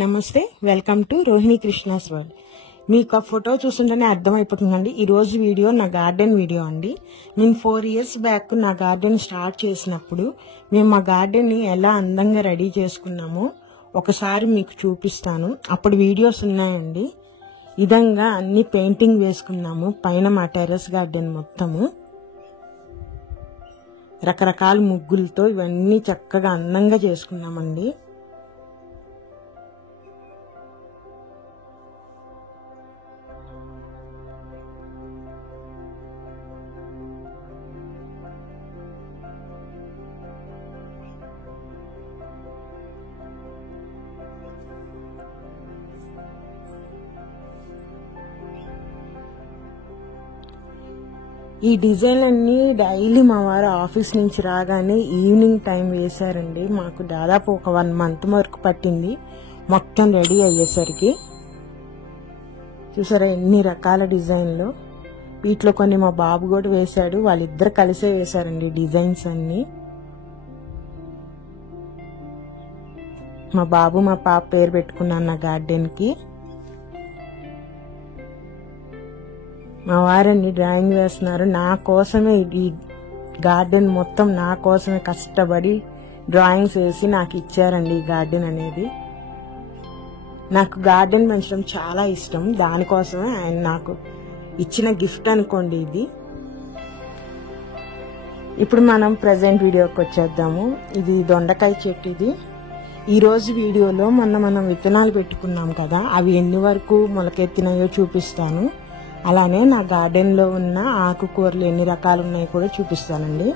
నమస్తే, welcome to Rohini Krishna's world. మీకు ఆ ఫోటో చూస్తుంటేనే అర్థమైపోతుందండి. ఈరోజు వీడియో నా గార్డెన్ వీడియో అండి. నేను 4 years బ్యాక్ నా గార్డెన్ స్టార్ట్ చేసినప్పుడు మేము మా గార్డెన్ని ఎలా అందంగా రెడీ చేసుకున్నామో ఒకసారి మీకు చూపిస్తాను. అప్పుడు వీడియోస్ ఉన్నాయండి. విధంగా అన్ని పెయింటింగ్ వేసుకున్నాము పైన మా టెర్రస్ గార్డెన్ మొత్తము. రకరకాల ముగ్గులతో ఇవన్నీ చక్కగా అందంగా చేసుకున్నామండి. ఈ డిజైన్ అన్ని డైలీ మా వారు ఆఫీస్ నుంచి రాగానే ఈవినింగ్ టైం వేశారండి. మాకు దాదాపు ఒక 1 month వరకు పట్టింది మొత్తం రెడీ అయ్యేసరికి. చూసారా ఎన్ని రకాల డిజైన్లు. వీటిలో కొన్ని మా బాబు కూడా వేశాడు. వాళ్ళిద్దరు కలిసే వేశారండి డిజైన్స్ అన్ని. మా బాబు మా పాప పేరు పెట్టుకున్నాను నా గార్డెన్ కి. మా వారిని డ్రాయింగ్ వేస్తున్నారు. నా కోసమే ఈ గార్డెన్ మొత్తం నా కోసమే కష్టపడి డ్రాయింగ్స్ వేసి నాకు ఇచ్చారండి. ఈ గార్డెన్ అనేది నాకు గార్డెన్ పెంచడం చాలా ఇష్టం. దానికోసమే ఆయన నాకు ఇచ్చిన గిఫ్ట్ అనుకోండి ఇది. ఇప్పుడు మనం ప్రజెంట్ వీడియోకి వచ్చేద్దాము. ఇది దొండకాయ చెట్టు. ఇది ఈ రోజు వీడియోలో మనం విత్తనాలు పెట్టుకున్నాం కదా, అవి ఎన్ని వరకు మొలకెత్తినాయో చూపిస్తాను. అలానే నా గార్డెన్ లో ఉన్న ఆకుకూరలు ఎన్ని రకాలు ఉన్నాయో కూడా చూపిస్తానండి.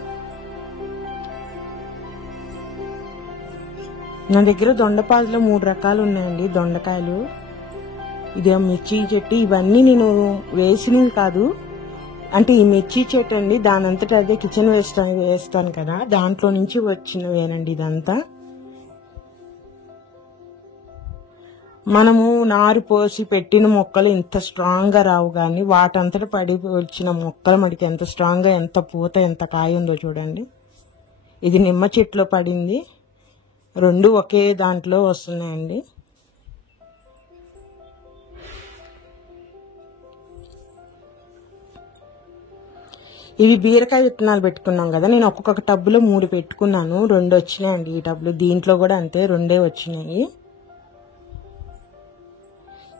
నా దగ్గర దొండపాదులో 3 రకాలు ఉన్నాయండి దొండకాయలు. ఇదే మిర్చి చెట్టు. ఇవన్నీ నేను వేసినవి కాదు, అంటే ఈ మిర్చి చెట్టు అండి దానంతటా అదే కిచెన్ వేస్తాను కదా, దాంట్లో నుంచి వచ్చినవేనండి ఇదంతా. మనము నారు పోసి పెట్టిన మొక్కలు ఇంత స్ట్రాంగ్ గా రావు, కానీ వాటంతట పడి వచ్చిన మొక్కల మడికి ఎంత స్ట్రాంగ్ గా ఎంత పూత ఎంత కాయ ఉందో చూడండి. ఇది నిమ్మ చెట్టులో పడింది. 2 ఒకే దాంట్లో వస్తున్నాయండి. ఇవి బీరకాయ విత్తనాలు పెట్టుకున్నాం కదా, నేను ఒక్కొక్క టబ్బులో 3 పెట్టుకున్నాను. 2 వచ్చినాయండి ఈ టబ్బులు. దీంట్లో కూడా అంతే 2 వచ్చినాయి.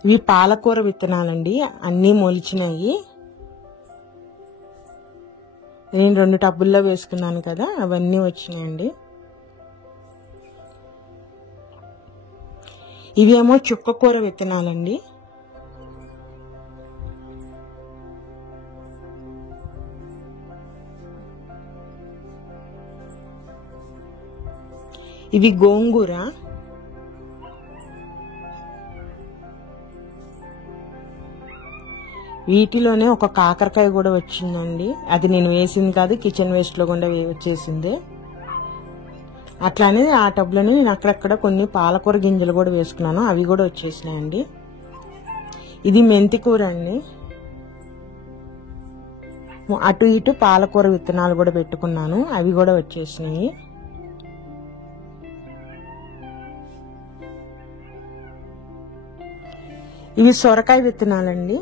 ఇవి పాలకూర విత్తనాలండి, అన్నీ మొలిచినాయి. నేను 2 టబ్బుల్లో వేసుకున్నాను కదా, అవన్నీ వచ్చినాయండి. ఇవేమో చుక్కకూర విత్తనాలండి. ఇవి గోంగూర. వీటిలోనే ఒక కాకరకాయ కూడా వచ్చిందండి. అది నేను వేసింది కాదు, కిచెన్ వేస్ట్ లో కూడా వచ్చేసింది. అట్లానే ఆ టబ్లోనే నేను అక్కడక్కడ కొన్ని పాలకూర గింజలు కూడా వేసుకున్నాను, అవి కూడా వచ్చేసినాయండి. ఇది మెంతి కూర అండి. అటు ఇటు పాలకూర విత్తనాలు కూడా పెట్టుకున్నాను, అవి కూడా వచ్చేసినాయి. ఇవి సొరకాయ విత్తనాలండి,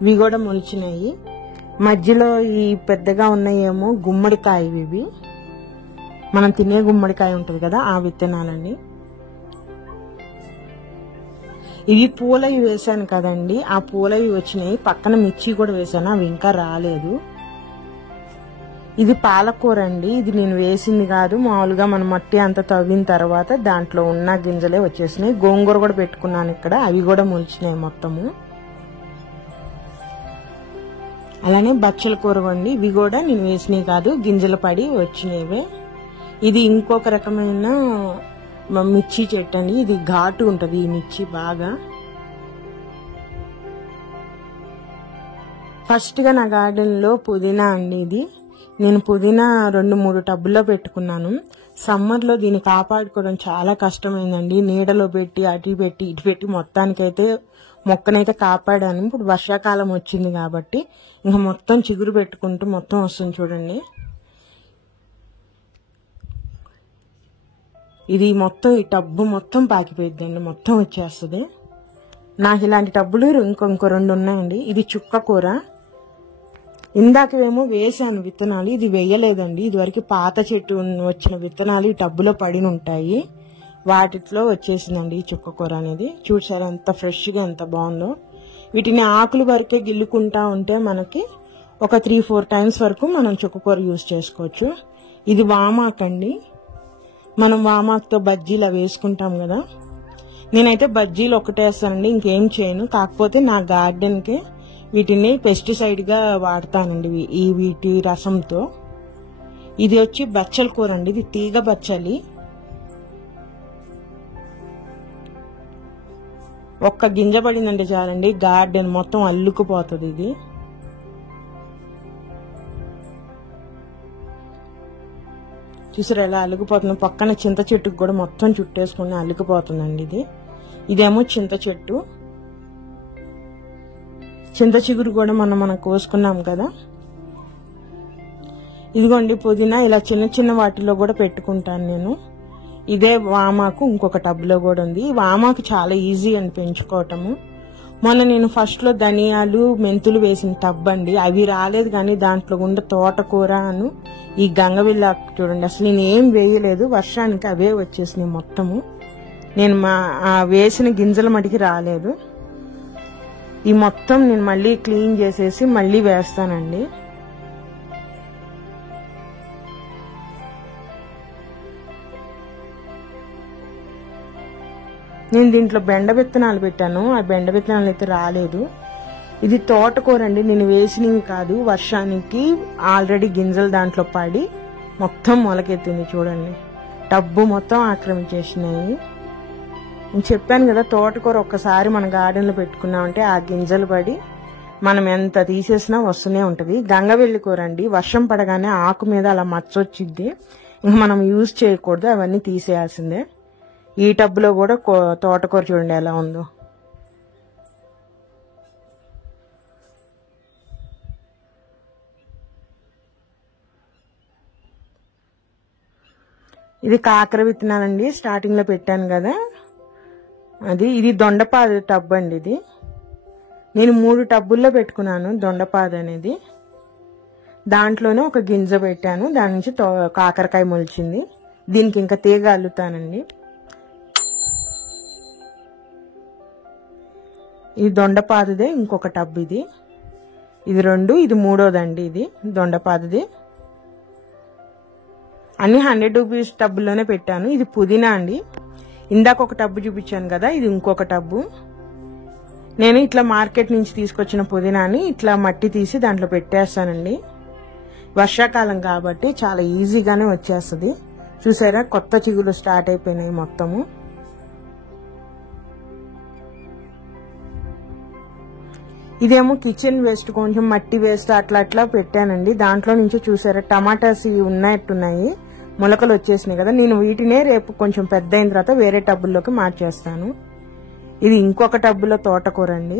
ఇవి కూడా మొలిచినాయి. మధ్యలో ఈ పెద్దగా ఉన్నాయేమో గుమ్మడికాయ. ఇవి మనం తినే గుమ్మడికాయ ఉంటుంది కదా, ఆ విత్తనాలండి. ఇవి పూలవి వేసాను కదండి, ఆ పూలవి వచ్చినాయి. పక్కన మిర్చి కూడా వేసాను, అవి ఇంకా రాలేదు. ఇది పాలకూర అండి. ఇది నేను వేసింది కాదు, మామూలుగా మనం మట్టి అంత తవ్విన తర్వాత దాంట్లో ఉన్న గింజలే వచ్చేసినాయి. గోంగూర కూడా పెట్టుకున్నాను ఇక్కడ, అవి కూడా మొలిచినాయి మొత్తము. అలానే బచ్చల కూర అండి, ఇవి కూడా నేను వేసినవి కాదు, గింజలు పడి వచ్చినవే. ఇది ఇంకొక రకమైన మిర్చి చెట్టు అండి. ఇది ఘాటు ఉంటుంది ఈ మిర్చి బాగా. ఫస్ట్ గా నా గార్డెన్ లో పుదీనా అండి. ఇది నేను పుదీనా 2-3 టబ్బుల్లో పెట్టుకున్నాను. సమ్మర్ లో దీన్ని కాపాడుకోవడం చాలా కష్టమైందండి. నీడలో పెట్టి అటు పెట్టి ఇటు పెట్టి మొత్తానికైతే మొక్కనైతే కాపాడాను. ఇప్పుడు వర్షాకాలం వచ్చింది కాబట్టి ఇంకా మొత్తం చిగురు పెట్టుకుంటూ మొత్తం వస్తుంది చూడండి. ఇది మొత్తం ఈ టబ్బు మొత్తం పాకిపోయిద్దండి, మొత్తం వచ్చేస్తుంది. నాకు ఇలాంటి టబ్బులు ఇంకో 2 ఉన్నాయండి. ఇది చుక్క కూర. ఇందాకేమో వేసాను విత్తనాలు, ఇది వేయలేదండి. ఇదివరకు పాత చెట్టు వచ్చిన విత్తనాలు ఈ టబ్బులో పడి ఉంటాయి, వాటిలో వచ్చేసిందండి ఈ చుక్క కూర అనేది. చూసారా ఎంత ఫ్రెష్గా ఎంత బాగుందో. వీటిని ఆకులు వరకే గిల్లుకుంటా ఉంటే మనకి ఒక 3-4 టైమ్స్ వరకు మనం చుక్క కూర యూజ్ చేసుకోవచ్చు. ఇది వామాకండి. మనం వామాకుతో బజ్జీలు అవి వేసుకుంటాం కదా, నేనైతే బజ్జీలు ఒకటే వేస్తానండి, ఇంకేం చేయను. కాకపోతే నా గార్డెన్కి వీటిని పెస్టిసైడ్గా వాడతానండి ఈ వీటి రసంతో. ఇది వచ్చి బచ్చల కూర అండి, ఇది తీగ బచ్చలి. ఒక్క గింజ పడిందంటే చాలండి గార్డెన్ మొత్తం అల్లుకుపోతుంది. ఇది చూసారు ఎలా అల్లుకుపోతుంది. పక్కన చింత చెట్టుకు కూడా మొత్తం చుట్టేసుకుని అల్లుకుపోతుందండి. ఇదేమో చింత చెట్టు. చింత చిగురు కూడా మనం కోసుకున్నాం కదా. ఇదిగోండి పుదీనా. ఇలా చిన్న చిన్న వాటిలో కూడా పెట్టుకుంటాను నేను. ఇదే వామాకు ఇంకొక టబ్లో కూడా ఉంది. వామాకు చాలా ఈజీ అండి పెంచుకోవటము. మొన్న నేను ఫస్ట్లో ధనియాలు మెంతులు వేసిన టబ్ అండి, అవి రాలేదు. కానీ దాంట్లో కూడా తోటకూర ఈ గంగవిల్ల చూడండి, అసలు నేను ఏం వేయలేదు, వర్షానికి అవే వచ్చేసినాయి మొత్తము. నేను వేసిన గింజల మటుకి రాలేదు. ఈ మొత్తం నేను మళ్ళీ క్లీన్ చేసేసి మళ్ళీ వేస్తానండి. నేను దీంట్లో బెండ విత్తనాలు పెట్టాను, ఆ బెండ విత్తనాలు అయితే రాలేదు. ఇది తోటకూర అండి, నేను వేసినవి కాదు, వర్షానికి ఆల్రెడీ గింజలు దాంట్లో పడి మొత్తం మొలకెత్తింది. చూడండి టబ్బు మొత్తం ఆక్రమించేసినాయి. నేను చెప్పాను కదా, తోటకూర ఒక్కసారి మన గార్డెన్లో పెట్టుకున్నామంటే ఆ గింజలు పడి మనం ఎంత తీసేసినా వస్తూనే ఉంటుంది. గంగవెల్లి కూర అండి, వర్షం పడగానే ఆకు మీద అలా మచ్చ వచ్చిద్ది, ఇంక మనం యూజ్ చేయకూడదు, అవన్నీ తీసేయాల్సిందే. ఈ టబ్లో కూడా తోటకూర చూడండి ఎలా ఉందో. ఇది కాకర విత్తనాలండి, స్టార్టింగ్ లో పెట్టాను కదా ఇది దొండపాద టబ్ అండి. ఇది నేను 3 టబ్బుల్లో పెట్టుకున్నాను దొండపాద అనేది. దాంట్లోనే ఒక గింజ పెట్టాను, దాని నుంచి కాకరకాయ మొలిచింది. దీనికి ఇంకా తీగ అల్లుతానండి. ఇది దొండపాదదే ఇంకొక టబ్. ఇది 2, ఇది 3వదండి. ఇది దొండపాదది. అన్ని 100 రూపీస్ టబ్బుల్లోనే పెట్టాను. ఇది పుదీనా అండి, ఇందాక ఒక టబ్బు చూపించాను కదా, ఇది ఇంకొక టబ్బు. నేను ఇట్లా మార్కెట్ నుంచి తీసుకొచ్చిన పుదీనాని ఇట్లా మట్టి తీసి దాంట్లో పెట్టేస్తానండి. వర్షాకాలం కాబట్టి చాలా ఈజీగానే వచ్చేస్తుంది. చూసారా కొత్త చిగులు స్టార్ట్ అయిపోయినాయి మొత్తము. ఇదేమో కిచెన్ వేస్ట్, కొంచెం మట్టి వేస్ట్ అట్లా పెట్టానండి. దాంట్లో నుంచి చూసారా టమాటాస్ ఉన్నట్టున్నాయి, మొలకలు వచ్చేసినాయి కదా. నేను వీటినే రేపు కొంచెం పెద్ద అయిన తర్వాత వేరే టబ్బుల్లోకి మార్చేస్తాను. ఇది ఇంకొక టబ్బులో తోటకూర అండి.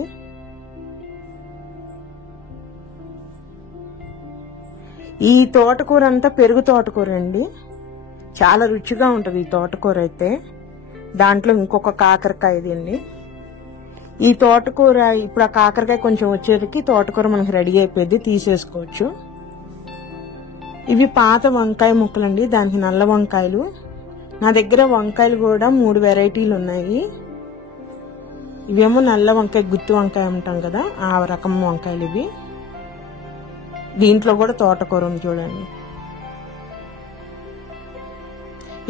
ఈ తోటకూర అంతా పెరుగు తోటకూర అండి, చాలా రుచిగా ఉంటుంది ఈ తోటకూర అయితే. దాంట్లో ఇంకొక కాకరకాయ ఇది అండి. ఈ తోటకూర ఇప్పుడు ఆ కాకరకాయ కొంచెం వచ్చేటికి తోటకూర మనకి రెడీ అయిపోయింది, తీసేసుకోవచ్చు. ఇవి పాత వంకాయ ముక్కలండి, దానికి నల్ల వంకాయలు. నా దగ్గర వంకాయలు కూడా 3 వెరైటీలు ఉన్నాయి. ఇవేమో నల్ల వంకాయ, గుత్తి వంకాయ అంటాం కదా, ఆ రకం వంకాయలు ఇవి. దీంట్లో కూడా తోటకూర ఉంది చూడండి.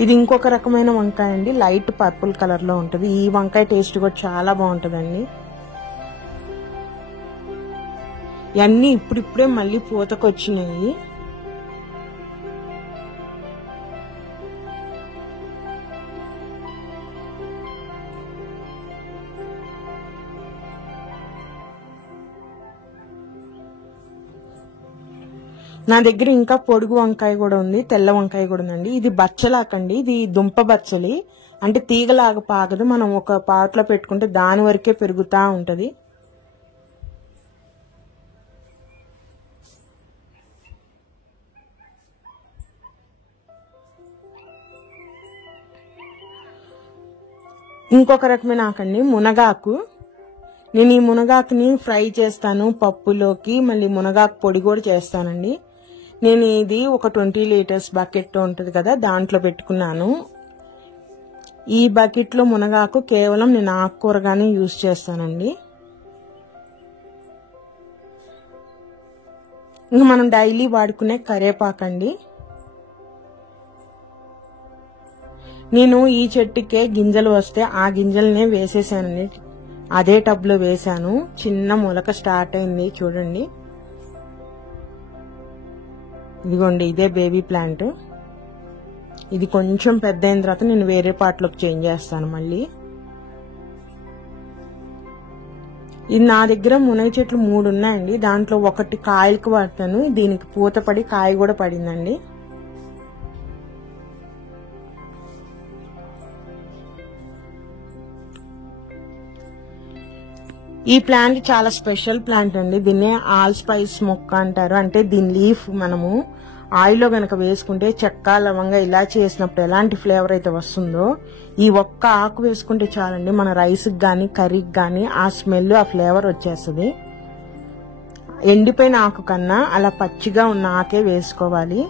ఇది ఇంకొక రకమైన వంకాయ అండి, లైట్ పర్పుల్ కలర్ లో ఉంటుంది. ఈ వంకాయ టేస్ట్ కూడా చాలా బాగుంటుందండి. ఇవన్నీ ఇప్పుడిప్పుడే మళ్ళీ పూతకు వచ్చినాయి. నా దగ్గర ఇంకా పొడుగు వంకాయ కూడా ఉంది, తెల్ల వంకాయ కూడా ఉందండి. ఇది బచ్చలాకండి, ఇది దుంప బచ్చలి, అంటే తీగలాగా పాకదు, మనం ఒక పాట్లో పెట్టుకుంటే దాని వరకే పెరుగుతా ఉంటది. ఇంకొక రకమైన ఆకండి మునగాకు. నేను ఈ మునగాకుని ఫ్రై చేస్తాను పప్పులోకి, మళ్ళీ మునగాకు పొడి కూడా చేస్తానండి. నేను ఇది ఒక 20 లీటర్స్ బకెట్ ఉంటుంది కదా, దాంట్లో పెట్టుకున్నాను. ఈ బకెట్లో మునగాకు కేవలం నేను ఆకుకూరగానే యూజ్ చేస్తానండి. ఇంకా మనం డైలీ వాడుకునే కరివేపాకండి. నేను ఈ చెట్టుకే గింజలు వస్తే ఆ గింజలనే వేసేసానండి. అదే టబ్లో వేసాను. చిన్న మొలక స్టార్ట్ అయింది చూడండి. ఇదిగోండి, ఇదే బేబీ ప్లాంట్. ఇది కొంచెం పెద్ద అయిన తర్వాత నేను వేరే పార్ట్లోకి చేంజ్ చేస్తాను మళ్ళీ. ఇది నా దగ్గర మునగ చెట్లు 3 ఉన్నాయండి. దాంట్లో ఒకటి కాయలకు వాడతాను, దీనికి పూత పడి కాయ కూడా పడిందండి. ఈ ప్లాంట్ చాలా స్పెషల్ ప్లాంట్ అండి. దీన్నే ఆల్ స్పైస్ మొక్క అంటారు. అంటే దీని లీఫ్ మనము ఆయిల్లో గనక వేసుకుంటే చెక్క లవంగా ఇలా చేసినప్పుడు ఎలాంటి ఫ్లేవర్ అయితే వస్తుందో, ఈ ఒక్క ఆకు వేసుకుంటే చాలండి, మన రైస్కి కానీ కర్రీకి కానీ ఆ స్మెల్ ఆ ఫ్లేవర్ వచ్చేస్తుంది. ఎండిపోయిన ఆకు కన్నా అలా పచ్చిగా ఉన్న ఆకే వేసుకోవాలి.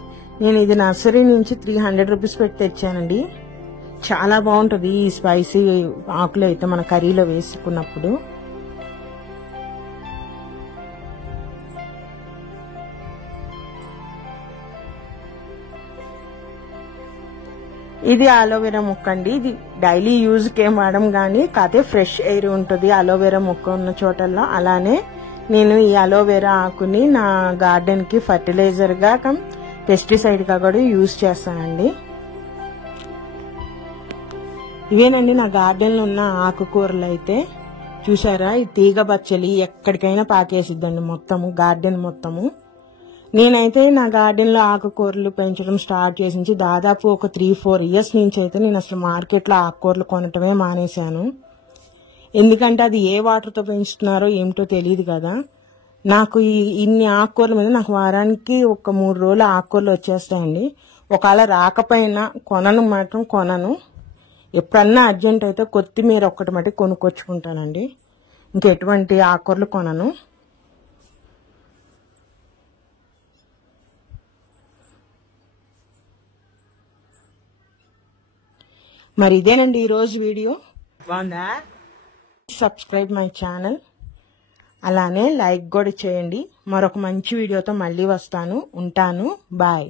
నేను ఇది నర్సరీ నుంచి 300 రూపీస్ పెట్టి తెచ్చానండి. చాలా బాగుంటుంది ఈ స్పైసీ ఆకులు అయితే మన కర్రీలో వేసుకున్నప్పుడు. ఇది అలోవెరా మొక్క అండి. ఇది డైలీ యూజ్కి ఏం వాడడం కానీ, కాకపోతే ఫ్రెష్ ఎయిర్ ఉంటుంది అలోవెరా మొక్క ఉన్న చోటల్లో. అలానే నేను ఈ అలోవెరా ఆకుని నా గార్డెన్కి ఫర్టిలైజర్గా పెస్టిసైడ్గా కూడా యూజ్ చేస్తానండి. ఇవేనండి నా గార్డెన్లో ఉన్న ఆకుకూరలు అయితే. చూసారా, ఈ తీగ బచ్చలి ఎక్కడికైనా పాకేసిద్దండి మొత్తము, గార్డెన్ మొత్తము. నేనైతే నా గార్డెన్లో ఆకుకూరలు పెంచడం స్టార్ట్ చేసి దాదాపు ఒక 3-4 ఇయర్స్ నుంచి అయితే నేను అసలు మార్కెట్లో ఆకుకూరలు కొనటమే మానేశాను. ఎందుకంటే అది ఏ వాటర్తో పెంచుతున్నారో ఏమిటో తెలియదు కదా. నాకు ఇన్ని ఆకుకూరల మీద నాకు వారానికి ఒక 3 రోజులు ఆకుకూరలు వచ్చేస్తాయండి. ఒకవేళ రాకపోయినా కొనను. ఎప్పుడన్నా అర్జెంట్ అయితే కొత్తిమీర ఒక్కటి మట్టి కొనుక్కొచ్చుకుంటానండి. ఇంకెటువంటి ఆకుకూరలు కొనను. మరి ఇదేనండి ఈరోజు వీడియో. బాగుందా? సబ్స్క్రైబ్ మై ఛానల్, అలానే లైక్ కూడా చేయండి. మరొక మంచి వీడియోతో మళ్ళీ వస్తాను. ఉంటాను. బాయ్.